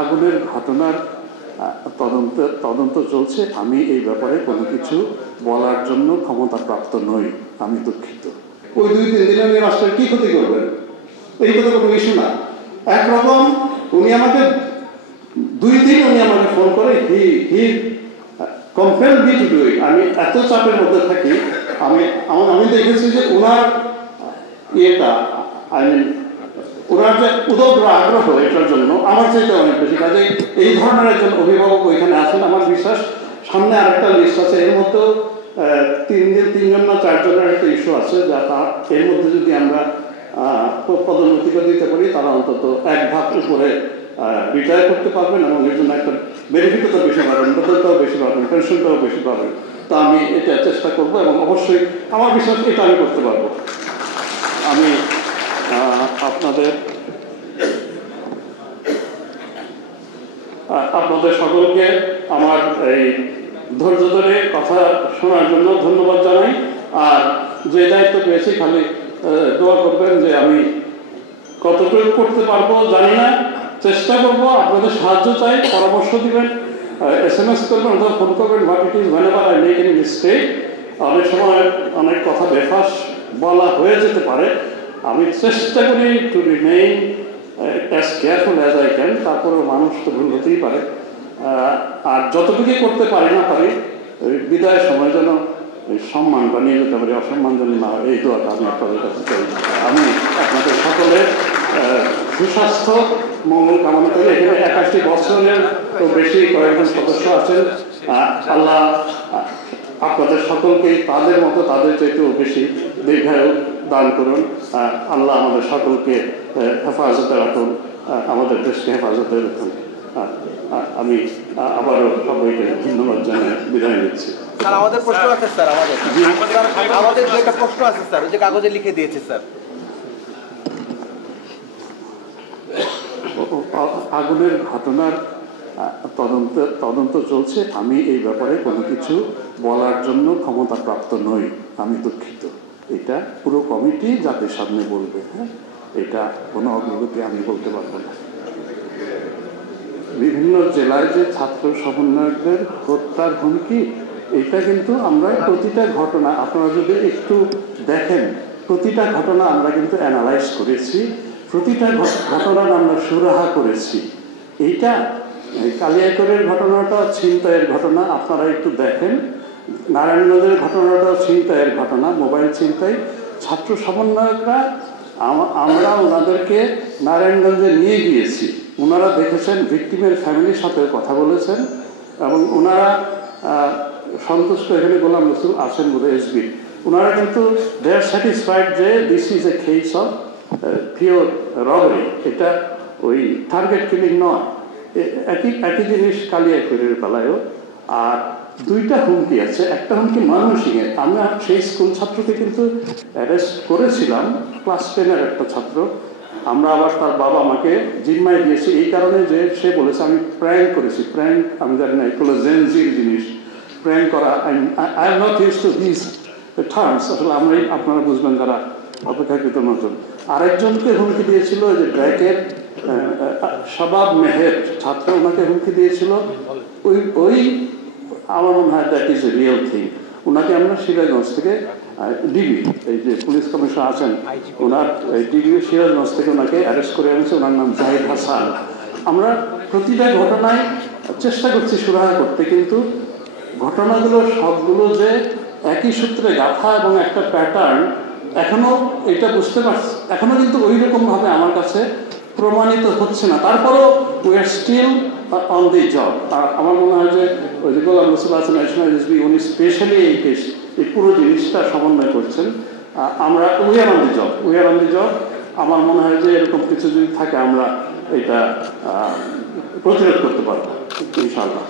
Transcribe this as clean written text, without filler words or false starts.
আগুনের ঘটনার তদন্ত চলছে। আমি এই ব্যাপারে কোনো কিছু বলার জন্য ক্ষমতাপ্রাপ্ত নই, আমি দুঃখিত। ওই 2-3 দিনে উনি রাষ্ট্রের কি ক্ষতি করবেন, এই কথা কোনো ইস্যু না। একরকম উনি আমাকে 2 দিন উনি আমাকে ফোন করে he compel me to do it. আমি এত চাপের মধ্যে থাকি, আমি দেখেছি যে ওনার ইয়েটা ওনার যে উদগ্র আগ্রহ এটার জন্য আমার চাইতে অনেক বেশি। কাজে এই ধরনের একজন অভিভাবক ওইখানে আছেন, আমার বিশ্বাস সামনে আরেকটা লিস্ট আছে, এর মধ্যেও 3 না 4 জনের একটা ইস্যু আছে, যা এর মধ্যে যদি আমরা পদোন্নতিকে দিতে পারি তারা অন্তত 1 ধাপ উপরে রিটায়ার করতে পারবেন এবং এর জন্য একটা বেনিফিটও তো বেশি পাবেন, বেতনটাও বেশি পাবেন, পেনশনটাও বেশি পাবেন। তো আমি এটা চেষ্টা করব এবং অবশ্যই আমার বিশ্বাস এটা আমি করতে পারবো। আমি আপনাদের সকলকে আমার এই ধৈর্য ধরে কথা শোনার জন্য ধন্যবাদ জানাই। আর যে দায়িত্ব পেয়েছি খালি দোয়া করবেন যে আমি কতটুকু করতে পারবো জানি না, চেষ্টা করবো। আপনাদের সাহায্য চাই, পরামর্শ দিবেন, SMS করবেন অথবা ফোন করবেন। What it is whenever I make any mistake। অনেক সময় অনেক কথা বেফাস বলা হয়ে যেতে পারে, আমি চেষ্টা করি to remain as careful as I can. তারপরেও মানুষ তো ভুল হতেই পারে। আর যতটুকুই করতে পারি না পারি বিদায়ের সময় যেন সম্মানটা নিয়ে যেতে পারি, অসম্মান যেন না হয়, এই দোয়াটা আমি আপনাদের কাছে চাই। আমি আপনাদের সকলের সুস্বাস্থ্য মঙ্গল কামনা করি। এখানে 81 বছরের তো বেশি কয়েকজন সদস্য আছেন। আল্লাহ আপনাদের সকলকেই তাদের মতো তাদের চাইতেও বেশি দীর্ঘায়ু দান করুন। আল্লাহ আমাদের সকলকে হেফাজতে রাখুন, আমাদের দেশকে হেফাজতে রাখুন। আমি আবারও সবাইকে ধন্যবাদ জানিয়ে বিদায় নিচ্ছি। স্যার আমাদের প্রশ্ন আছে স্যার, আমাদের একটা প্রশ্ন আছে স্যার, যে কাগজে লিখে দিয়েছে স্যার। আগুনের ঘটনার তদন্ত চলছে। আমি এই ব্যাপারে কোনো কিছু বলার জন্য ক্ষমতাপ্রাপ্ত নই, আমি দুঃখিত। এটা পুরো কমিটি জাতির সামনে বলবে। হ্যাঁ, এটা কোনো অগ্রগতি আমি বলতে পারবো না। বিভিন্ন জেলায় যে ছাত্র সমন্বয়কদের হত্যার হুমকি, এটা কিন্তু আমরা প্রতিটা ঘটনা আপনারা যদি একটু দেখেন, প্রতিটা ঘটনা আমরা কিন্তু অ্যানালাইজ করেছি, প্রতিটা ঘটনার আমরা সুরাহা করেছি। এইটা কালিয়াকৈরের ঘটনাটা ছিনতাইয়ের ঘটনা, আপনারা একটু দেখেন। নারায়ণগঞ্জের ঘটনাটাও ছিনতাইয়ের ঘটনা, মোবাইল ছিনতাই। ছাত্র সমন্বয়করা আমরা ওনাদেরকে নারায়ণগঞ্জে নিয়ে গিয়েছি, ওনারা দেখেছেন, ভিকটিমের ফ্যামিলির সাথে কথা বলেছেন এবং ওনারা সন্তুষ্ট। এখানে গোলাম রসুল আছেন বোধহয় এসবি, ওনারা কিন্তু দে আর স্যাটিসফাইড যে this is a case of pure robbery, এটা ওই টার্গেট কিলিং নয়। একই জিনিস কালিয়াকৈরের বেলায়ও। আর 2টা হুমকি আছে, একটা হুমকি ময়মনসিংহে। আমরা সেই স্কুল ছাত্রকে কিন্তু অ্যারেস্ট করেছিলাম, ক্লাস 10-এর একটা ছাত্র। আমরা আবার তার বাবা আমাকে জিম্মায় দিয়েছি এই কারণে যে সে বলেছে আমি প্র্যাঙ্ক করেছি। প্র্যাঙ্ক আমি জানি না, এগুলো জেনজির জিনিস, প্র্যাঙ্ক করা। I am not use to this terms. আসলে আপনারা বুঝবেন যারা অপেক্ষাকৃত নতুন। আরেকজনকে হুমকি দিয়েছিল যে ব্র্যাকের শাবাব মেহের ছাত্র, ওনাকে হুমকি দিয়েছিল। ওই আমার মনে হয় that is a real thing. ওনাকে আমরা সিরাজগঞ্জ থেকে ডিবি, এই যে পুলিশ কমিশনার আছেন ওনার ডিবি সিরাজগঞ্জ থেকে ওনাকে অ্যারেস্ট করে এনেছে। ওনার নাম জাহিদ হাসান। আমরা প্রতিটা ঘটনায় চেষ্টা করছি সুরাহা করতে, কিন্তু ঘটনাগুলো সবগুলো যে একই সূত্রে গাঁথা এবং একটা প্যাটার্ন এখনো এটা বুঝতে পারছি, এখনো কিন্তু ওই রকমভাবে আমার কাছে প্রমাণিত হচ্ছে না। তারপরও we are still on the job. আর আমার মনে হয় যে ওই যে গোলাম রসুল আছেন এসবি, উনি স্পেশালি এই পুরো জিনিসটা সমন্বয় করছেন। আমরা we are on the job. আমার মনে হয় যে এরকম কিছু যদি থাকে আমরা এটা প্রতিরোধ করতে পারবো ইনশাআল্লাহ।